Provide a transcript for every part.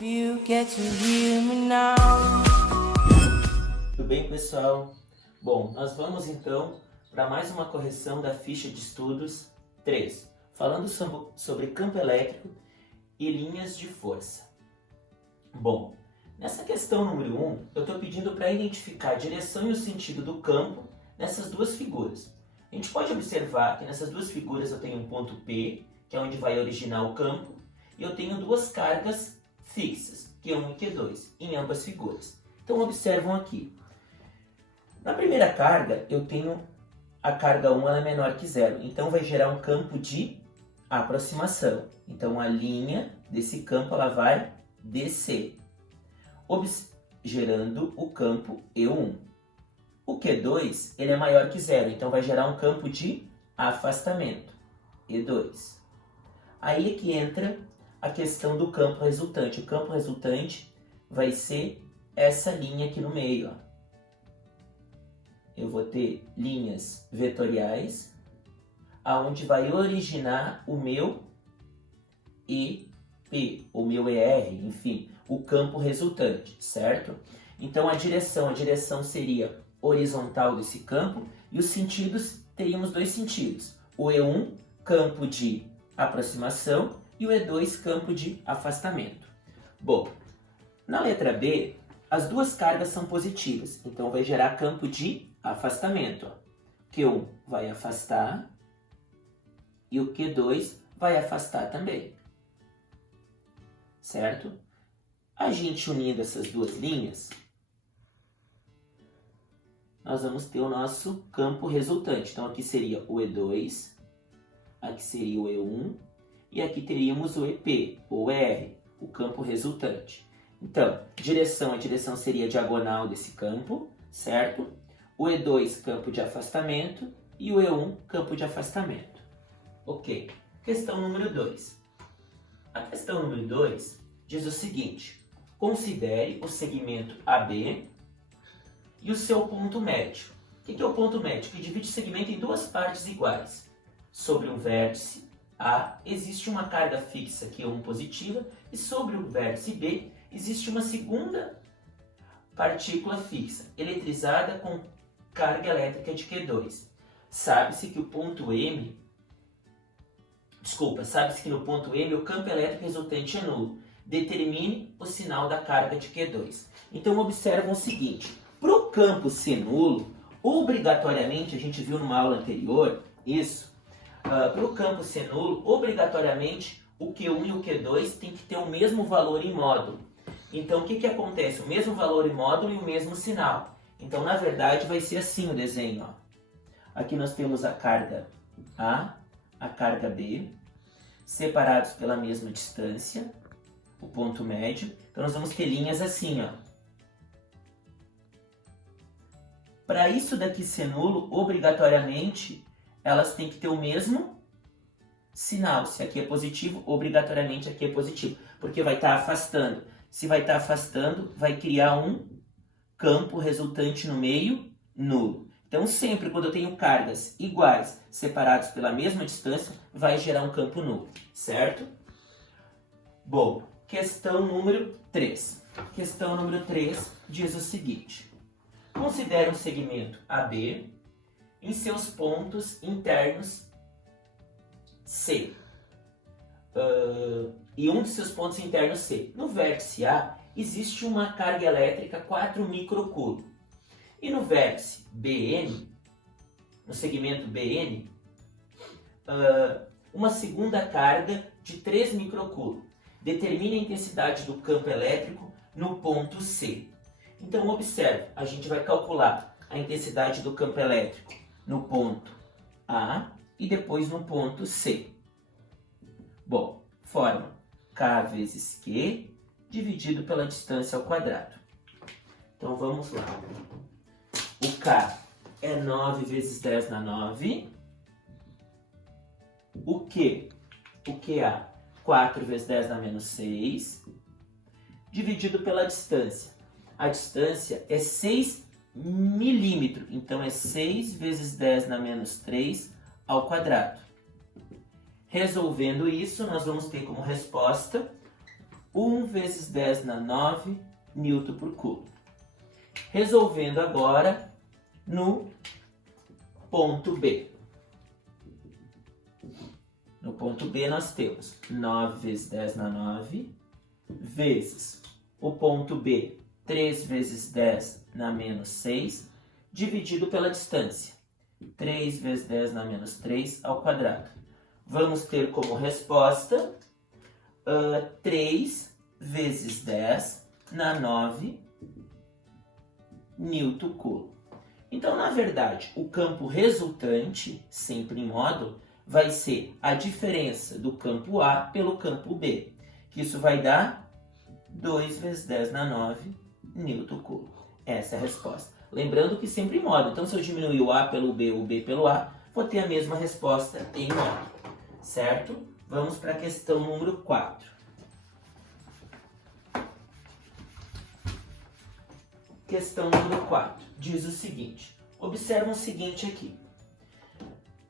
you get to hear me now. Tudo bem, pessoal? Bom, nós vamos então para mais uma correção da ficha de estudos 3, falando sobre campo elétrico e linhas de força. Bom, nessa questão número 1, eu estou pedindo para identificar a direção e o sentido do campo nessas duas figuras. A gente pode observar que nessas duas figuras eu tenho um ponto P, que é onde vai originar o campo, e eu tenho duas cargas fixas, Q1 e Q2, em ambas figuras. Então observam aqui. Na primeira carga, eu tenho a carga 1, ela é menor que zero, então vai gerar um campo de aproximação. Então a linha desse campo ela vai descer, gerando o campo E1. O Q2 ele é maior que zero, então vai gerar um campo de afastamento, E2. Aí é que entra a questão do campo resultante. O campo resultante vai ser essa linha aqui no meio. Ó. Eu vou ter linhas vetoriais, aonde vai originar o meu EP, o meu ER, enfim, o campo resultante, certo? Então a direção seria horizontal desse campo e os sentidos, teríamos dois sentidos. O E1, campo de aproximação, e o E2, campo de afastamento. Bom, na letra B, as duas cargas são positivas, então vai gerar campo de afastamento. Ó. Q1 vai afastar e o Q2 vai afastar também. Certo? A gente unindo essas duas linhas, nós vamos ter o nosso campo resultante. Então aqui seria o E2, aqui seria o E1 e aqui teríamos o EP, ou ER, o campo resultante. Então, a direção seria a diagonal desse campo, certo? O E2, campo de afastamento, e o E1, campo de afastamento. Ok. Questão número 2. A questão número 2 diz o seguinte: considere o segmento AB e o seu ponto médio. O que é o ponto médio? Que divide o segmento em duas partes iguais. Sobre o vértice A existe uma carga fixa Q1 positiva e sobre o vértice B existe uma segunda partícula fixa, eletrizada com carga elétrica de Q2. Sabe-se que no ponto M o campo elétrico resultante é nulo. Determine o sinal da carga de Q2. Então observam o seguinte: para o campo ser nulo, obrigatoriamente, a gente viu numa aula anterior, isso, para o campo ser nulo, obrigatoriamente o Q1 e o Q2 tem que ter o mesmo valor em módulo. Então o que acontece? O mesmo valor em módulo e o mesmo sinal. Então na verdade vai ser assim o desenho. Ó. Aqui nós temos a carga A, a carga B, separados pela mesma distância, o ponto médio. Então nós vamos ter linhas assim. Ó. Para isso daqui ser nulo, obrigatoriamente elas têm que ter o mesmo sinal. Se aqui é positivo, obrigatoriamente aqui é positivo, porque vai estar afastando. Se vai estar afastando, vai criar um campo resultante no meio nulo. Então sempre quando eu tenho cargas iguais, separados pela mesma distância, vai gerar um campo nulo, certo? Bom, questão número 3. Questão número 3 diz o seguinte: considere um segmento AB em seus pontos internos C. E um de seus pontos internos C. No vértice A, existe uma carga elétrica 4 microcoulomb. E no vértice BN, no segmento BN, uma segunda carga de 3 microcoulomb. Determine a intensidade do campo elétrico no ponto C. Então observe, a gente vai calcular a intensidade do campo elétrico no ponto A e depois no ponto C. Bom, forma K vezes Q dividido pela distância ao quadrado. Então vamos lá. O K é 9 vezes 10 na 9. O QA, 4 vezes 10 na menos 6. Dividido pela distância. A distância é 6 milímetros, então é 6 vezes 10 na menos 3 ao quadrado. Resolvendo isso, nós vamos ter como resposta 1 vezes 10 na 9 Newton por Coulomb. Resolvendo agora no ponto B. No ponto B nós temos 9 vezes 10 na 9 vezes o ponto B, 3 vezes 10 na menos 6, dividido pela distância. 3 vezes 10 na menos 3 ao quadrado. Vamos ter como resposta 3 vezes 10 na 9 Newton Coulomb. Então, na verdade, o campo resultante, sempre em módulo, vai ser a diferença do campo A pelo campo B, que isso vai dar 2 vezes 10 na 9 Newton Coulomb. Essa é a resposta. Lembrando que sempre em módulo. Então, se eu diminuir o A pelo B, o B pelo A, vou ter a mesma resposta em módulo. Certo? Vamos para a questão número 4. Questão número 4 diz o seguinte. Observa o seguinte aqui.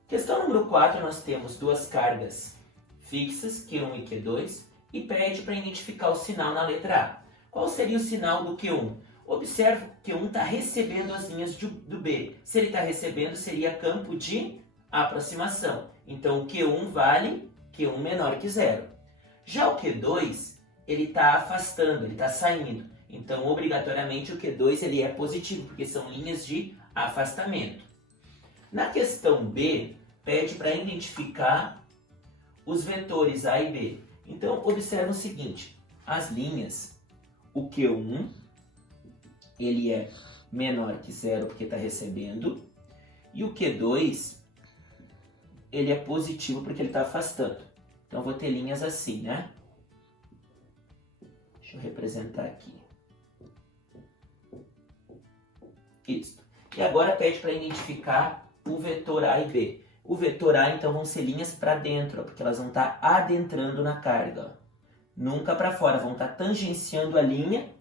Questão número 4, nós temos duas cargas fixas, Q1 e Q2, e pede para identificar o sinal na letra A. Qual seria o sinal do Q1? Observe que Q1 está recebendo as linhas do B. Se ele está recebendo, seria campo de aproximação. Então, o Q1 vale Q1 menor que 0. Já o Q2, ele está afastando, ele está saindo. Então, obrigatoriamente, o Q2 ele é positivo, porque são linhas de afastamento. Na questão B, pede para identificar os vetores A e B. Então, observa o seguinte, as linhas, o Q1, ele é menor que 0 porque está recebendo, e o Q2, ele é positivo porque ele está afastando. Então, vou ter linhas assim, né? Deixa eu representar aqui. Isso. E agora pede para identificar o vetor A e B. O vetor A, então, vão ser linhas para dentro, ó, porque elas vão estar adentrando na carga. Ó. Nunca para fora, vão estar tangenciando a linha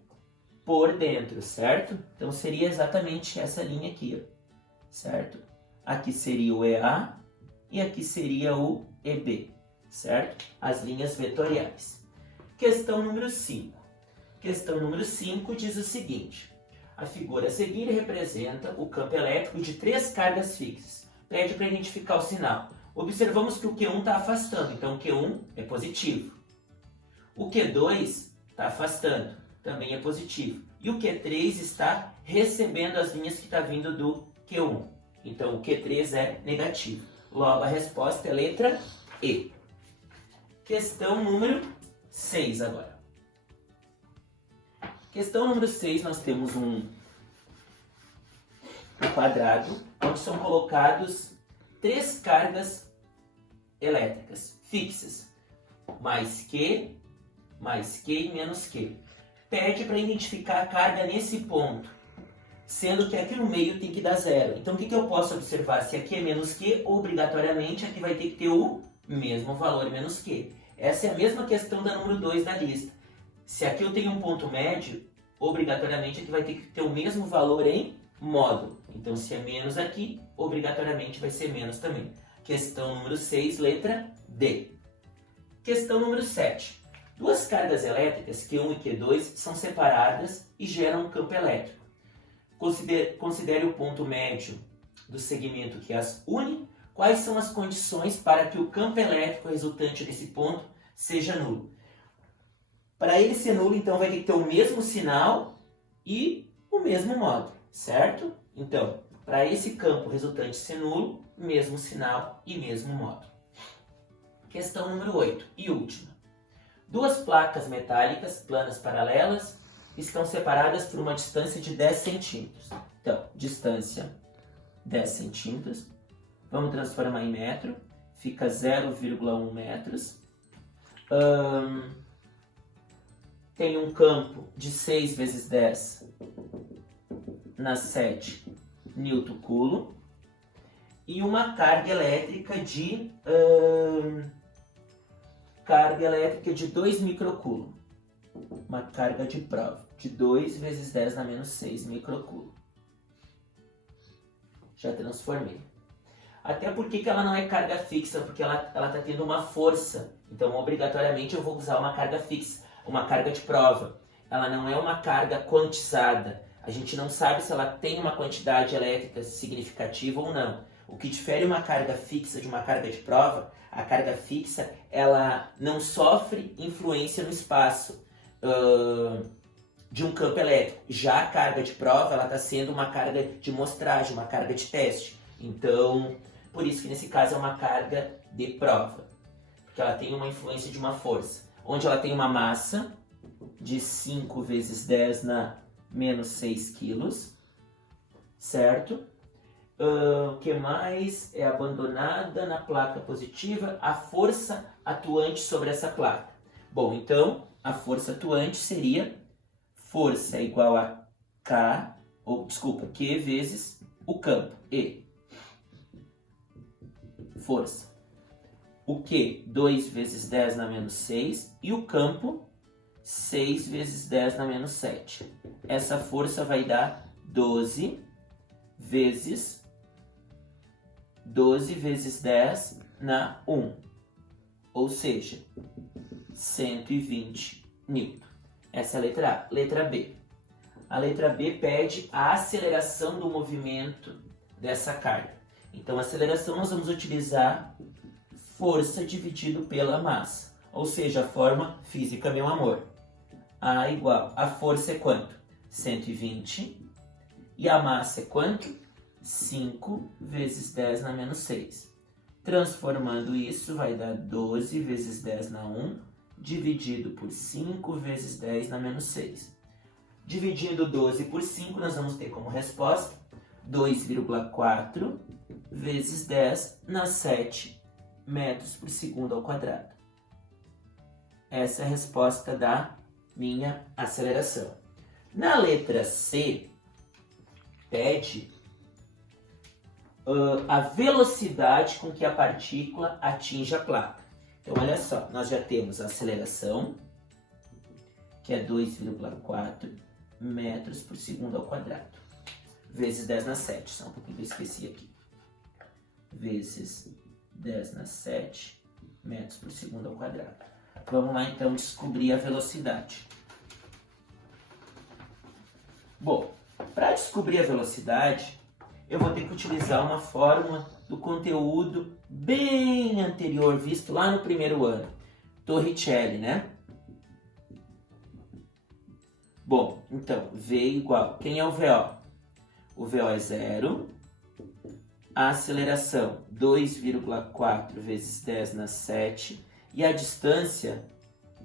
por dentro, certo? Então, seria exatamente essa linha aqui, ó, certo? Aqui seria o EA e aqui seria o EB, certo? As linhas vetoriais. Questão número 5. Questão número 5 diz o seguinte. A figura a seguir representa o campo elétrico de 3 cargas fixas. Pede para identificar o sinal. Observamos que o Q1 está afastando, então o Q1 é positivo. O Q2 está afastando, também é positivo. E o Q3 está recebendo as linhas que estão vindo do Q1. Então o Q3 é negativo. Logo, a resposta é letra E. Questão número 6 agora. Questão número 6, nós temos um quadrado, onde são colocados 3 cargas elétricas fixas, mais Q e menos Q. Pede para identificar a carga nesse ponto, sendo que aqui no meio tem que dar 0. Então, o que eu posso observar? Se aqui é menos Q, obrigatoriamente aqui vai ter que ter o mesmo valor menos Q. Essa é a mesma questão da número 2 da lista. Se aqui eu tenho um ponto médio, obrigatoriamente aqui vai ter que ter o mesmo valor em módulo. Então, se é menos aqui, obrigatoriamente vai ser menos também. Questão número 6, letra D. Questão número 7. Duas cargas elétricas, Q1 e Q2, são separadas e geram um campo elétrico. Considere o ponto médio do segmento que as une. Quais são as condições para que o campo elétrico resultante desse ponto seja nulo? Para ele ser nulo, então, vai ter que ter o mesmo sinal e o mesmo módulo, certo? Então, para esse campo resultante ser nulo, mesmo sinal e mesmo módulo. Questão número 8 e última. Duas placas metálicas planas paralelas estão separadas por uma distância de 10 centímetros. Então, distância 10 centímetros. Vamos transformar em metro. Fica 0,1 metros. Tem um campo de 6 vezes 10 na 7 Newton Coulomb e uma carga elétrica de 2 microcoulomb. Uma carga de prova de 2 vezes 10 na menos 6 microcoulomb. Já transformei. Até porque ela não é carga fixa, porque ela está tendo uma força. Então, obrigatoriamente, eu vou usar uma carga fixa. Uma carga de prova, ela não é uma carga quantizada. A gente não sabe se ela tem uma quantidade elétrica significativa ou não. O que difere uma carga fixa de uma carga de prova, a carga fixa, ela não sofre influência no espaço de um campo elétrico. Já a carga de prova, ela está sendo uma carga de mostragem, uma carga de teste. Então, por isso que nesse caso é uma carga de prova. Porque ela tem uma influência de uma força. Onde ela tem uma massa de 5 vezes 10 na menos 6 quilos, certo? O que mais? É abandonada na placa positiva a força atuante sobre essa placa. Bom, então, a força atuante seria força é igual a Q vezes o campo, E. Força. O Q, 2 vezes 10 na menos 6, e o campo, 6 vezes 10 na menos 7. Essa força vai dar 12 vezes 10 na 1, ou seja, 120 newton. Essa é a letra A. Letra B. A letra B pede a aceleração do movimento dessa carga. Então, a aceleração nós vamos utilizar força dividido pela massa, ou seja, a forma física, meu amor. A igual, a força é quanto? 120. E a massa é quanto? 5 vezes 10 na menos 6. Transformando isso, vai dar 12 vezes 10 na 1, dividido por 5 vezes 10 na menos 6. Dividindo 12 por 5, nós vamos ter como resposta 2,4 vezes 10 na 7 metros por segundo ao quadrado. Essa é a resposta da minha aceleração. Na letra C, pede a velocidade com que a partícula atinge a placa. Então, olha só, nós já temos a aceleração, que é 2,4 metros por segundo ao quadrado, vezes 10 na 7, só um pouquinho que eu esqueci aqui, vezes 10 na 7 metros por segundo ao quadrado. Vamos lá, então, descobrir a velocidade. Bom, para descobrir a velocidade, eu vou ter que utilizar uma fórmula do conteúdo bem anterior, visto lá no primeiro ano. Torricelli, né? Bom, então, V igual... Quem é o VO? O VO é 0. A aceleração, 2,4 vezes 10 na 7. E a distância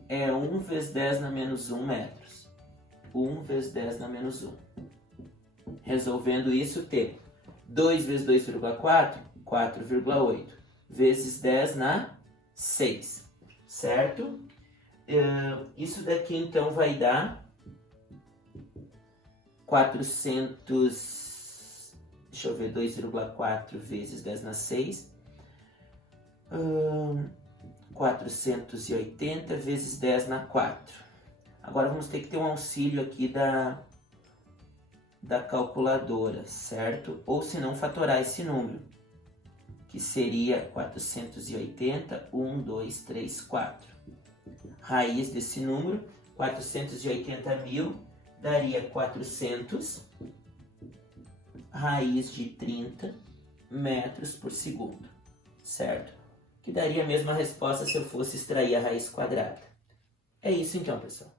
é 1 vezes 10 na menos 1 metros. 1 vezes 10 na menos 1. Resolvendo isso, temos 2 vezes 2,4, 4,8. Vezes 10 na 6, certo? Isso daqui, então, vai dar 400... Deixa eu ver, 2,4 vezes 10 na 6. 480 vezes 10 na 4. Agora vamos ter que ter um auxílio aqui da calculadora, certo? Ou se não, fatorar esse número, que seria 480, 1, 2, 3, 4. Raiz desse número, 480.000, daria 400, raiz de 30 metros por segundo, certo? Que daria a mesma resposta se eu fosse extrair a raiz quadrada. É isso então, pessoal.